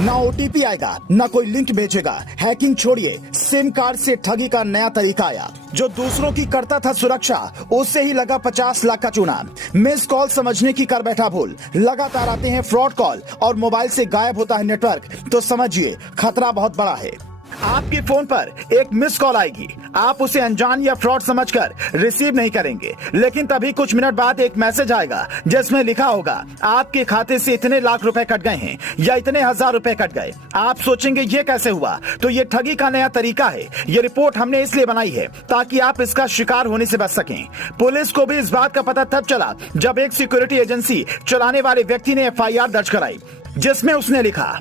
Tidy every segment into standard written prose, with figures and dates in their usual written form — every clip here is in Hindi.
ना ओटीपी आएगा, ना कोई लिंक भेजेगा। हैकिंग छोड़िए, सिम कार्ड से ठगी का नया तरीका आया। जो दूसरों की करता था सुरक्षा, उससे ही लगा 50 लाख का चूना। मिस कॉल समझने की कर बैठा भूल। लगातार आते हैं फ्रॉड कॉल और मोबाइल से गायब होता है नेटवर्क, तो समझिए खतरा बहुत बड़ा है। आपके फोन पर एक मिस कॉल आएगी, आप उसे अनजान या फ्रॉड समझकर रिसीव नहीं करेंगे, लेकिन तभी कुछ मिनट बाद एक मैसेज आएगा जिसमें लिखा होगा आपके खाते से इतने लाख रुपए कट गए हैं या इतने हजार रुपए कट गए। आप सोचेंगे ये कैसे हुआ, तो ये ठगी का नया तरीका है। ये रिपोर्ट हमने इसलिए बनाई है ताकि आप इसका शिकार होने से बच सकें। पुलिस को भी इस बात का पता तब चला जब एक सिक्योरिटी एजेंसी चलाने वाले व्यक्ति ने FIR दर्ज कराई, जिसमें उसने लिखा,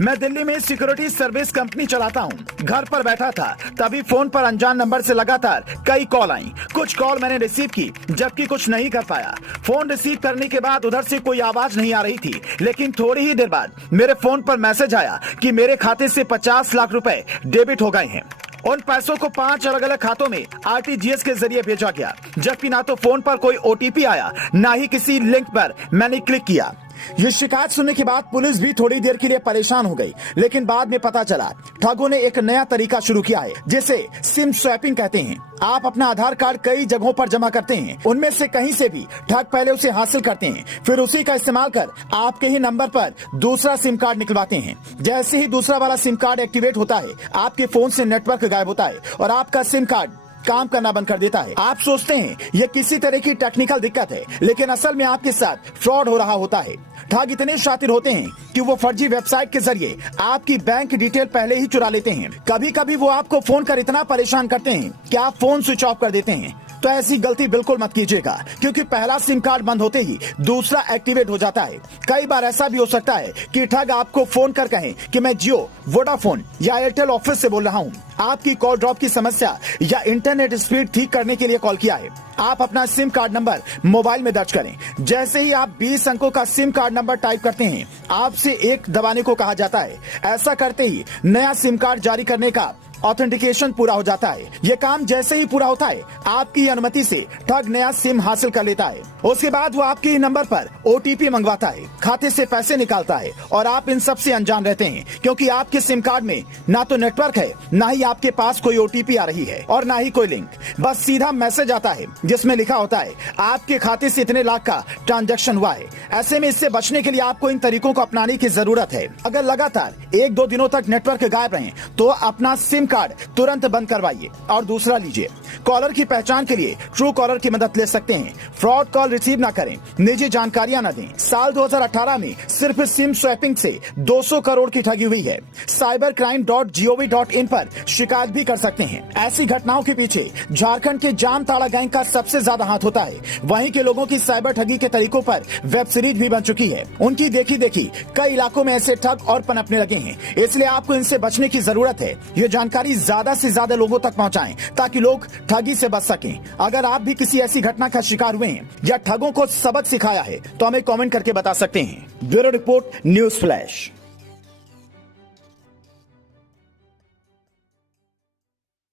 मैं दिल्ली में सिक्योरिटी सर्विस कंपनी चलाता हूं। घर पर बैठा था, तभी फोन पर अनजान नंबर से लगातार कई कॉल आई। कुछ कॉल मैंने रिसीव की, जबकि कुछ नहीं कर पाया। फोन रिसीव करने के बाद उधर से कोई आवाज नहीं आ रही थी, लेकिन थोड़ी ही देर बाद मेरे फोन पर मैसेज आया कि मेरे खाते से 50 लाख रुपए डेबिट हो गए हैं। उन पैसों को 5 अलग अलग खातों में RTGS के जरिए भेजा गया, जबकि ना तो फोन पर कोई OTP आया, ना ही किसी लिंक पर मैंने क्लिक किया। ये शिकायत सुनने के बाद पुलिस भी थोड़ी देर के लिए परेशान हो गई, लेकिन बाद में पता चला ठगों ने एक नया तरीका शुरू किया है, जिसे सिम स्वैपिंग कहते हैं। आप अपना आधार कार्ड कई जगहों पर जमा करते हैं, उनमें से कहीं से भी ठग पहले उसे हासिल करते हैं, फिर उसी का इस्तेमाल कर आपके ही नंबर पर दूसरा सिम कार्ड निकलवाते हैं। जैसे ही दूसरा वाला सिम कार्ड एक्टिवेट होता है, आपके फोन से नेटवर्क गायब होता है और आपका सिम कार्ड काम करना बंद कर देता है। आप सोचते हैं ये किसी तरह की टेक्निकल दिक्कत है, लेकिन असल में आपके साथ फ्रॉड हो रहा होता है। ठग इतने शातिर होते हैं कि वो फर्जी वेबसाइट के जरिए आपकी बैंक डिटेल पहले ही चुरा लेते हैं। कभी कभी वो आपको फोन कर इतना परेशान करते हैं कि आप फोन स्विच ऑफ कर देते हैं। तो ऐसी गलती बिल्कुल मत कीजिएगा, क्योंकि पहला सिम कार्ड बंद होते ही दूसरा एक्टिवेट हो जाता है। कई बार ऐसा भी हो सकता है कि ठग आपको फोन कर कहें कि मैं जियो, वोडाफोन या एयरटेल ऑफिस से बोल रहा हूं। आपकी कॉल ड्रॉप की समस्या या इंटरनेट स्पीड ठीक करने के लिए कॉल किया है। आप अपना सिम कार्ड नंबर मोबाइल में दर्ज करें। जैसे ही आप 20 अंकों का सिम कार्ड नंबर टाइप करते हैं, आपसे एक दबाने को कहा जाता है। ऐसा करते ही नया सिम कार्ड जारी करने का ऑथेंटिकेशन पूरा हो जाता है। ये काम जैसे ही पूरा होता है, आपकी अनुमति से ठग नया सिम हासिल कर लेता है। उसके बाद वो आपके नंबर पर OTP मंगवाता है, खाते से पैसे निकालता है और आप इन सब से अनजान रहते हैं, क्योंकि आपके सिम कार्ड में ना तो नेटवर्क है, ना ही आपके पास कोई OTP आ रही है और ना ही कोई लिंक। बस सीधा मैसेज आता है जिसमें लिखा होता है आपके खाते से इतने लाख का ट्रांजैक्शन हुआ है। ऐसे में इससे बचने के लिए आपको इन तरीकों को अपनाने की जरूरत है। अगर लगातार 1-2 दिनों तक नेटवर्क गायब रहे, तो अपना सिम कार्ड तुरंत बंद करवाइए और दूसरा लीजिए। कॉलर की पहचान के लिए ट्रू कॉलर की मदद ले सकते हैं। फ्रॉड कॉल रिसीव ना करें, निजी जानकारियां न दें। साल 2018 में सिर्फ सिम स्वैपिंग से 200 करोड़ की ठगी हुई है। cybercrime.gov.in पर शिकायत भी कर सकते हैं। ऐसी घटनाओं के पीछे झारखंड के जामताड़ा गैंग का सबसे ज्यादा हाथ होता है। वहीं के लोगों की साइबर ठगी के तरीकों पर वेब सीरीज भी बन चुकी है। उनकी देखी देखी कई इलाकों में ऐसे ठग और पनपने लगे हैं, इसलिए आपको इनसे बचने की जरूरत है। ये जानकारी ज्यादा से ज्यादा लोगों तक पहुंचाएं, ताकि लोग ठगी से बच सकें। अगर आप भी किसी ऐसी घटना का शिकार हुए हैं या ठगों को सबक सिखाया है, तो हमें कमेंट करके बता सकते हैं। Bureau report, news flash.